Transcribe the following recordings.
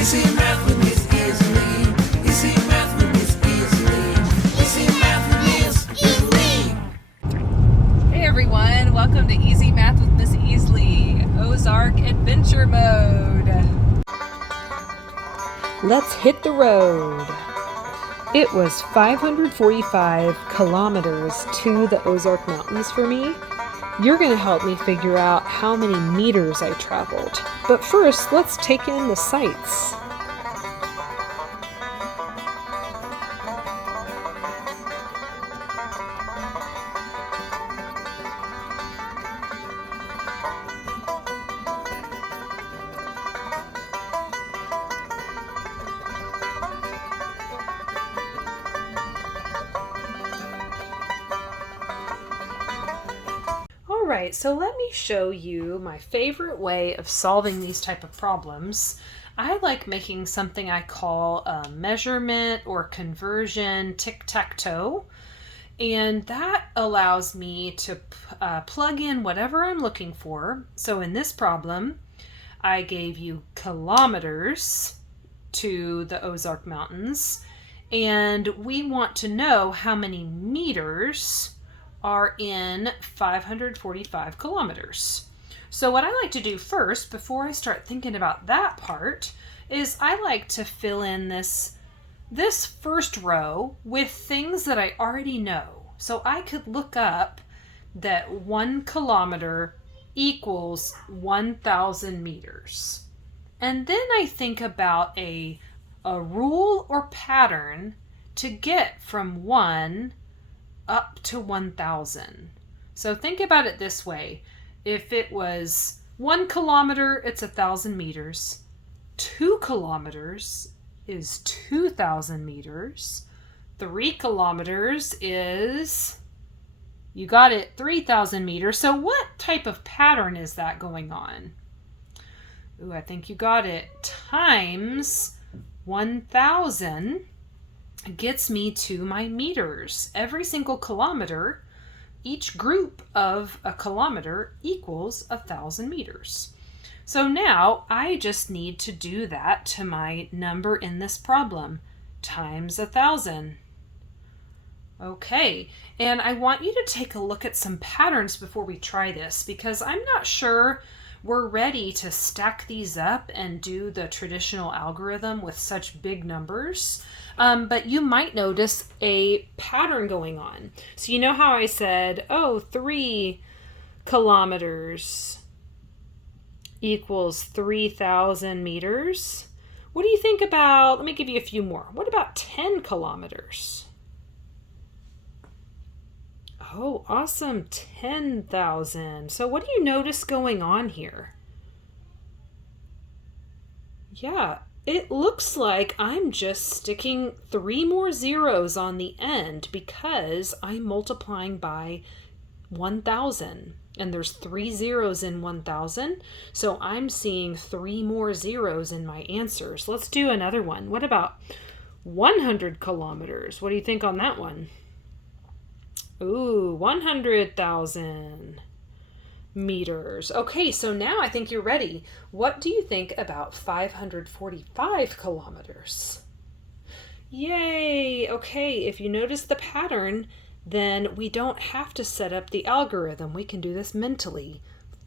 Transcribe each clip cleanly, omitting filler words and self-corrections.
Easy math with Miss Easley. Easy math with Miss Easley. Easy math with Miss Easley. Hey everyone, welcome to Easy Math with Miss Easley, Ozark Adventure Mode. Let's hit the road. It was 545 kilometers to the Ozark Mountains for me. You're going to help me figure out how many meters I traveled. But first, let's take in the sights. Alright, so let me show you my favorite way of solving these type of problems. I like making something I call a measurement or conversion tic-tac-toe, and that allows me to plug in whatever I'm looking for. So in this problem, I gave you kilometers to the Ozark Mountains, and we want to know how many meters are in 545 kilometers. So what I like to do first, before I start thinking about that part, is I like to fill in this first row with things that I already know. So I could look up that 1 kilometer equals 1,000 meters. And then I think about a rule or pattern to get from 1 up to 1,000. So think about it this way. If it was 1 kilometer, it's 1,000 meters. 2 kilometers is 2,000 meters. 3 kilometers is, you got it, 3,000 meters. So what type of pattern is that going on? Ooh, I think you got it. Times 1,000 gets me to my meters. Every single kilometer, each group of a kilometer equals 1,000 meters. So now I just need to do that to my number in this problem, times 1,000. Okay, and I want you to take a look at some patterns before we try this, because I'm not sure we're ready to stack these up and do the traditional algorithm with such big numbers. But you might notice a pattern going on. So you know how I said, 3 kilometers equals 3,000 meters? What do you think about, let me give you a few more. What about 10 kilometers? Oh, awesome, 10,000. So what do you notice going on here? Yeah, it looks like I'm just sticking 3 more zeros on the end because I'm multiplying by 1,000. And there's 3 zeros in 1,000. So I'm seeing 3 more zeros in my answers. Let's do another one. What about 100 kilometers? What do you think on that one? Ooh, 100,000 meters. Okay, so now I think you're ready. What do you think about 545 kilometers? Yay! Okay, if you notice the pattern, then we don't have to set up the algorithm. We can do this mentally.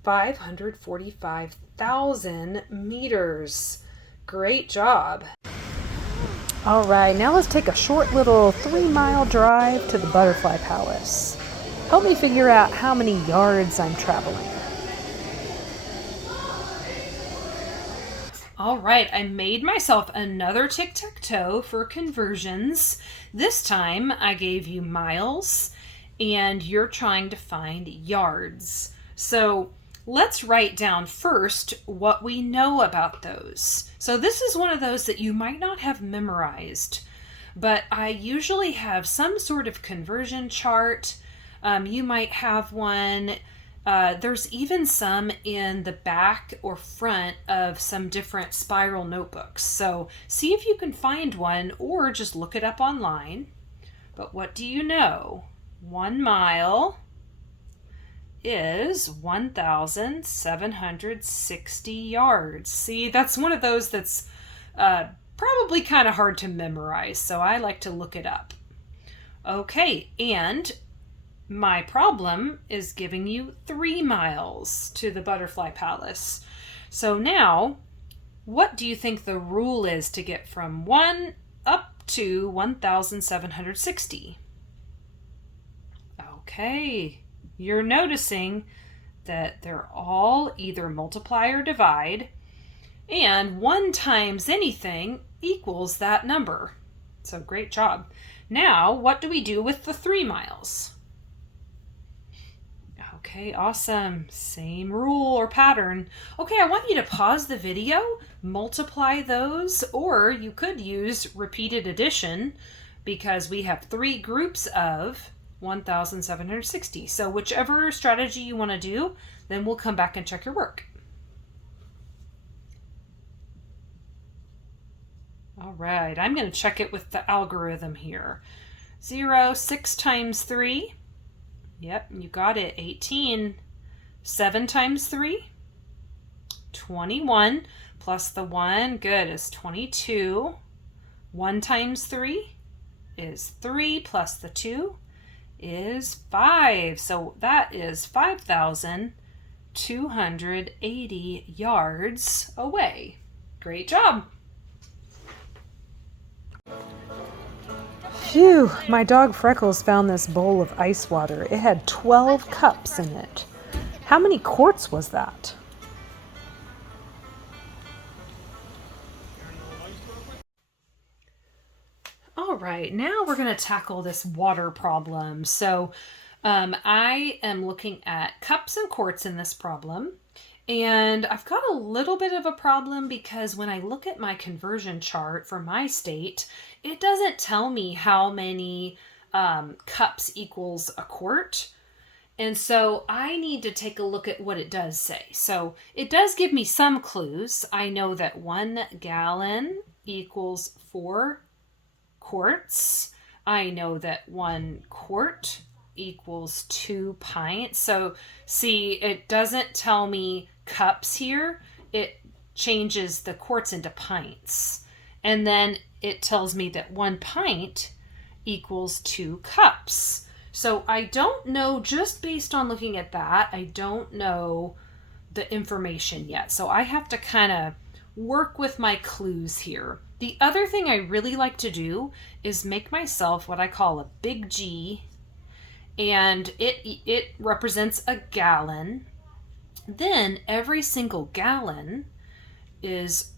545,000 meters. Great job. All right, now let's take a short little 3-mile drive to the Butterfly Palace. Help me figure out how many yards I'm traveling. All right, I made myself another tic-tac-toe for conversions. This time I gave you miles and you're trying to find yards. So let's write down first what we know about those. So this is one of those that you might not have memorized, but I usually have some sort of conversion chart. You might have one. There's even some in the back or front of some different spiral notebooks. So see if you can find one or just look it up online. But what do you know? 1 mile is 1,760 yards. See, that's one of those that's probably kind of hard to memorize, so I like to look it up. Okay, and my problem is giving you 3 miles to the Butterfly Palace. So now, what do you think the rule is to get from 1 up to 1,760? Okay, you're noticing that they're all either multiply or divide, and 1 times anything equals that number. So great job. Now, what do we do with the 3 miles? Okay, awesome. Same rule or pattern. Okay, I want you to pause the video, multiply those, or you could use repeated addition because we have 3 groups of 1,760. So whichever strategy you want to do, then we'll come back and check your work. All right, I'm going to check it with the algorithm here. 0, 6 times 3. Yep, you got it. 18. 7 times 3. 21 plus the 1, good, is 22. 1 times 3 is 3 plus the 2 is 5. So that is 5,280 yards away. Great job. Phew, my dog Freckles found this bowl of ice water. It had 12 cups in it. How many quarts was that? All right, now we're going to tackle this water problem. So I am looking at cups and quarts in this problem. And I've got a little bit of a problem because when I look at my conversion chart for my state, it doesn't tell me how many cups equals a quart. And so I need to take a look at what it does say. So it does give me some clues. I know that 1 gallon equals 4 quarts. I know that 1 quart equals 2 pints. So see, it doesn't tell me cups here. It changes the quarts into pints. And then it tells me that 1 pint equals 2 cups. So I don't know, just based on looking at that, I don't know the information yet. So I have to kind of work with my clues here. The other thing I really like to do is make myself what I call a big G, and it represents a gallon. Then every single gallon is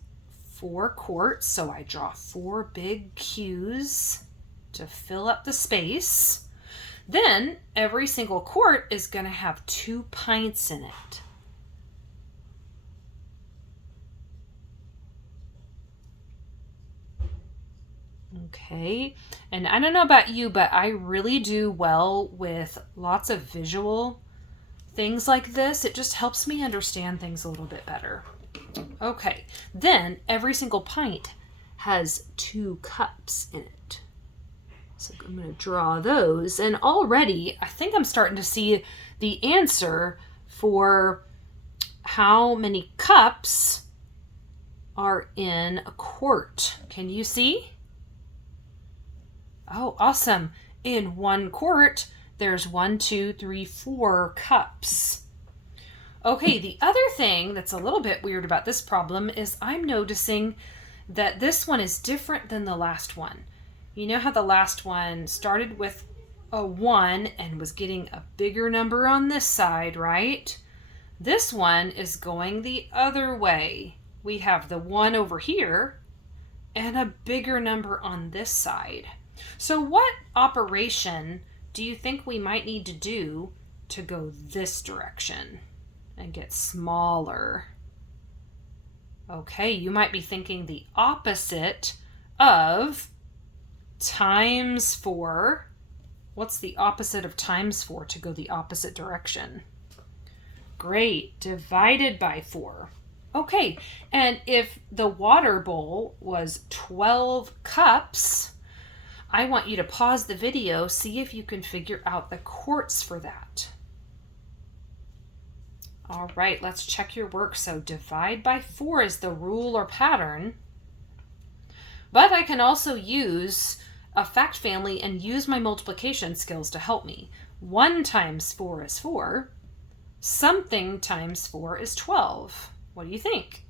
4 quarts, so I draw 4 big Q's to fill up the space. Then every single quart is going to have 2 pints in it. Okay, and I don't know about you, but I really do well with lots of visual things like this. It just helps me understand things a little bit better. Okay, then every single pint has 2 cups in it. So I'm going to draw those, and already I think I'm starting to see the answer for how many cups are in a quart. Can you see? Oh, awesome. In 1 quart, there's 1, 2, 3, 4 cups. Okay, the other thing that's a little bit weird about this problem is I'm noticing that this one is different than the last one. You know how the last one started with a 1 and was getting a bigger number on this side, right? This one is going the other way. We have the 1 over here and a bigger number on this side. So what operation do you think we might need to do to go this direction and get smaller? Okay, you might be thinking the opposite of times 4. What's the opposite of times 4 to go the opposite direction? Great, divided by 4. Okay, and if the water bowl was 12 cups, I want you to pause the video, see if you can figure out the quarts for that. All right, let's check your work. So divide by 4 is the rule or pattern. But I can also use a fact family and use my multiplication skills to help me. 1 times 4 is 4. Something times 4 is 12. What do you think?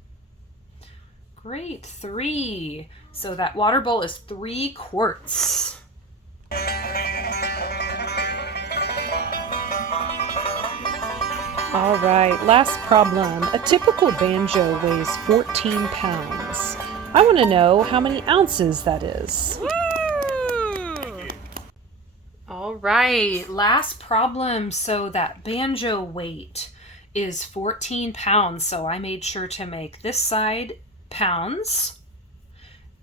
Great, 3. So that water bowl is 3 quarts. All right, last problem. A typical banjo weighs 14 pounds. I want to know how many ounces that is. All right, last problem. So that banjo weight is 14 pounds. So I made sure to make this side pounds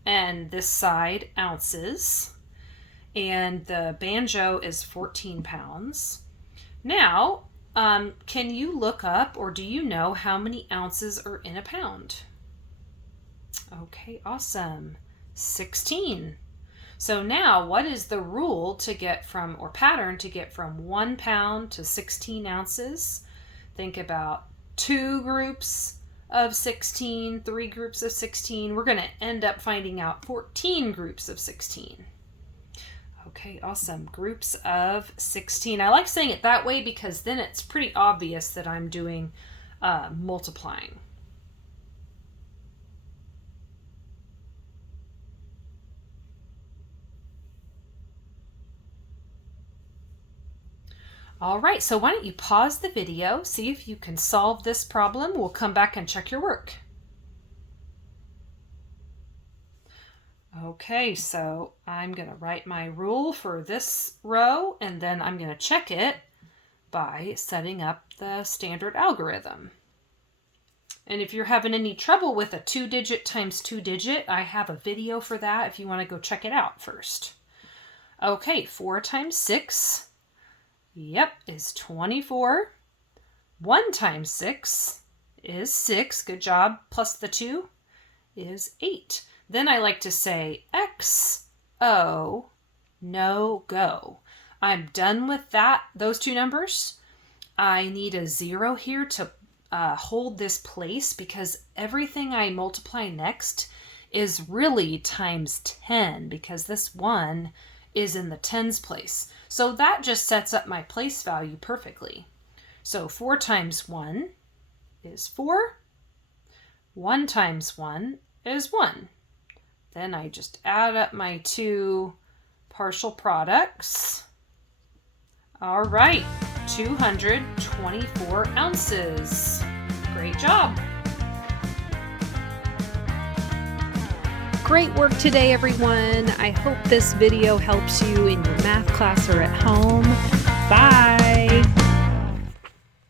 and this side ounces. And the banjo is 14 pounds. Now, can you look up, or do you know how many ounces are in a pound? Okay, awesome. 16. So now, what is the rule to get from, or pattern to get from 1 pound to 16 ounces? Think about 2 groups of 16, 3 groups of 16. We're going to end up finding out 14 groups of 16. Okay, awesome. Groups of 16. I like saying it that way because then it's pretty obvious that I'm doing multiplying. All right, so why don't you pause the video, see if you can solve this problem. We'll come back and check your work. Okay, so I'm going to write my rule for this row, and then I'm going to check it by setting up the standard algorithm. And if you're having any trouble with a 2-digit times 2-digit, I have a video for that if you want to go check it out first. Okay, 4 times 6, is 24. 1 times 6 is 6, good job, plus the 2 is 8. Then I like to say XO, no go. I'm done with those 2 numbers. I need a 0 here to hold this place because everything I multiply next is really times 10 because this 1 is in the tens place. So that just sets up my place value perfectly. So 4 times 1 is 4. 1 times 1 is 1. Then I just add up my 2 partial products. All right, 224 ounces. Great job. Great work today, everyone. I hope this video helps you in your math class or at home.